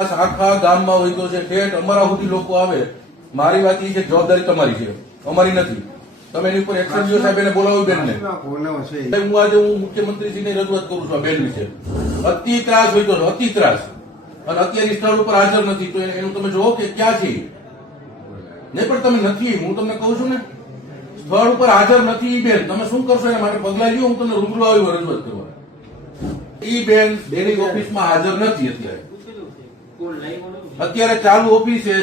આખા ગામમાં વહીતો છે, ઠેઠ અમારા સુધી લોકો આવે. મારી વાત એ છે, જવાબદારી તમારી છે, અમારી નથી. તમે એની ઉપર એક્શન લ્યો સાહેબ, એને બોલાવો બેન ને. હું આજે મુખ્યમંત્રીશ્રીને રજૂઆત કરું છું આ બેન વિશે. અતિ ત્રાસ વહીતો છે, અતિ ત્રાસ. અને અત્યારે સ્થળ ઉપર હાજર નથી, તો એનું તમે જોવો કે ક્યાં છે. નહીં પણ તમે નથી, હું તમને કહું છું ને, સ્થળ ઉપર હાજર નથી બેન. તમે શું કરશો એના માટે પગલા લ્યો. હું તમને રૂબરૂ આવી રજૂઆત કરવા. ઈ બેન બેની ઓફિસમાં હાજર નથી અત્યારે. અત્યારે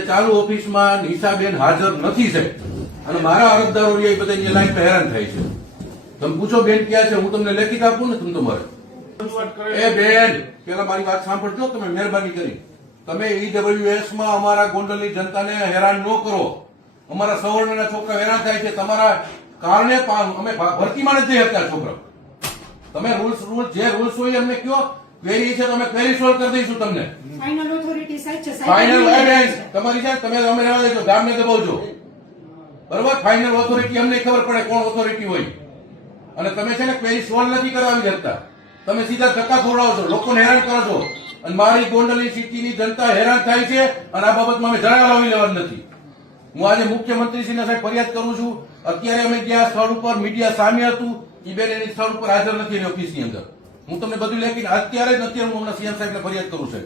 ચાલુ ઓફિસમાં નિશાબેન હાજર નથી છે. અને મારા અરજદારો એ બધા લાઈન હેરાન થાય છે. તમે પૂછો બેન ક્યાં છે, હું તમને લેખિત આપું ને. તમારે એ બેન પેલા મારી વાત સાંભળજો. તમે મહેરબાની કરી તમે ઈડબ્લ્યુએસ માં અમારા ગોંડલની જનતાને હેરાન ન કરો. અમારા સવર્ણના છોકરા હેરાન થાય છે તમારા કારણે. અમે ભરતીમાં નથી હતા છોકરા. તમે જે રૂલ્સ હોય અમને કયો. ક્વેરી છે તમે ક્વેરી સોલ્વ કરી દઈશું તમને. ફાઇનલ ઓથોરિટી સાહેબ છે. ફાઇનલ એવિડન્સ તમારી છે. તમે અમે રહેવા દેજો, ગામને દબાવજો. બરોબર. ફાઇનલ ઓથોરિટી અમને ખબર પડે કોણ ઓથોરિટી હોય. અને તમે છે ને ક્વેરી સોલ્વ નથી કરાવી શકતા. તમે સીધા ધક્કા ખવડાવો છો, લોકોને હેરાન કરો છો. અને મારી ગોંડલની સિટીની જનતા હેરાન થાય છે. અને આ બાબતમાં અમે જરા લાવી લેવાનું નથી. હું આજે મુખ્યમંત્રીશ્રીને સાહેબ ફરિયાદ કરું છું. અત્યારે અમે ગયા સ્થળ ઉપર મીડિયા સામે હતું. ઈ બેન એની સ્થળ ઉપર હાજર નથી એની ઓફિસની અંદર. હું તમને બધું લેખીને અત્યારે હું હમણાં સીએમ સાહેબને ફરિયાદ કરું છું.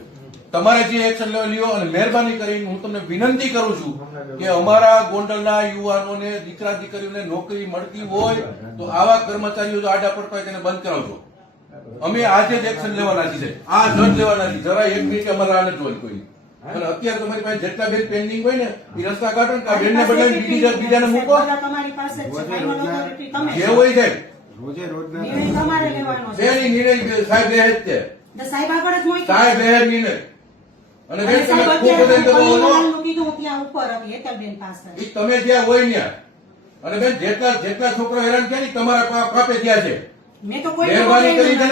તમારે જે એક્શન લ્યો. અને મહેરબાની કરીને હું તમને વિનંતી કરું છું કે અમારા ગોંડલના યુવાનોને, દીકરા દીકરીઓને નોકરી મળતી હોય તો આવા કર્મચારીઓ જો આડા પડતા હોય તેને બંધ કરાવજો. અમે આજે જ એક્શન લેવાના છીએ. આ જજ લેવાના છીએ. જરા એક મિનિટ અમારા આને જોઈ કોઈ. અને અત્યારે તમારી પાસે જેટલા બેન પેન્ડિંગ હોય ને એ રસ્તા કાઢો ને. બેન ને બદલે બીજાને મૂકો. તમારી પાસે છે. ફાઇનલ ઓથોરિટી તમે જે હોય સાહેબ રોજે નિર્ણય તમારે લેવાનો છે. બેની નિર્ણય સાહેબ રહે જ છે. સાહેબ આગળ જ હોય. સાહેબ રહે નિર્ણય. અને બેન તમે ખૂબ બધાને દબાવો. કીધું ત્યાં ઉપર હતી હેતલબેન પાસે. ઈ તમે જ્યાં હોય ત્યાં. અને બેન જેટલા છોકરા હેરાન થયા ને તમારા કાપે ત્યાં છે. મેં તો કોઈ મહેરબાની કરીને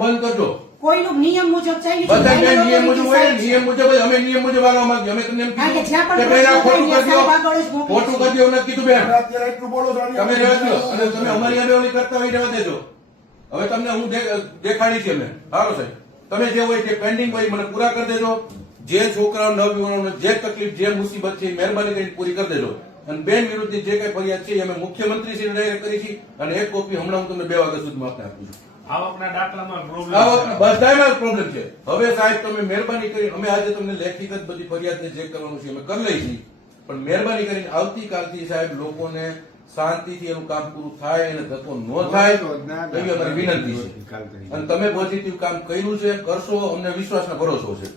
બંધ કરજો. કોઈનો નિયમ મુજબ ચાલી બધા બેન નિયમ મુજબ હોય. નિયમ મુજબ અમે નિયમ મુજબ આવવા માંગીએ. અમે તમને એમ કીધું કે પહેલા ખોટું કરી દો. ખોટું કરી દો નથી કીધું બેન. તમે રહેવા દો. અને તમે અમારી આગળ ઓલી કરતા હોય રહેવા દેજો. હવે તમને હું દેખાડી છે. અમે હાલો સાહેબ તમે જે હોય તે પેન્ડિંગ હોય મને પૂરા કરી દેજો. જે છોકરાઓ નવયુવાનોને જે તકલીફ જે મુસીબત છે મહેરબાની કરીને પૂરી કરી દેજો. અને બેન વિરુદ્ધની જે કઈ ફરિયાદ છે અમે મુખ્યમંત્રીશ્રીને ડાયરેક્ટ કરી છે. અને એક કોપી હમણાં હું તમને 2 વાગ્યા સુધીમાં આપને આપું છું. આવકના દાખલામાં બધામાં પ્રોબ્લેમ છે. હવે સાહેબ તમે મહેરબાની કરી અમે આજે તમને લેખિત બધી ફરિયાદને જે કરવાનું છે અમે કરી લઈશું. પણ મહેરબાની કરીને આવતીકાલથી સાહેબ લોકોને શાંતિથી એનું કામ પૂરું થાય અને ધક્કો ન થાય એવી અમારી વિનંતી છે. અને તમે પોઝિટિવ કામ કર્યું છે, કરશો, અમને વિશ્વાસનો ભરોસો છે.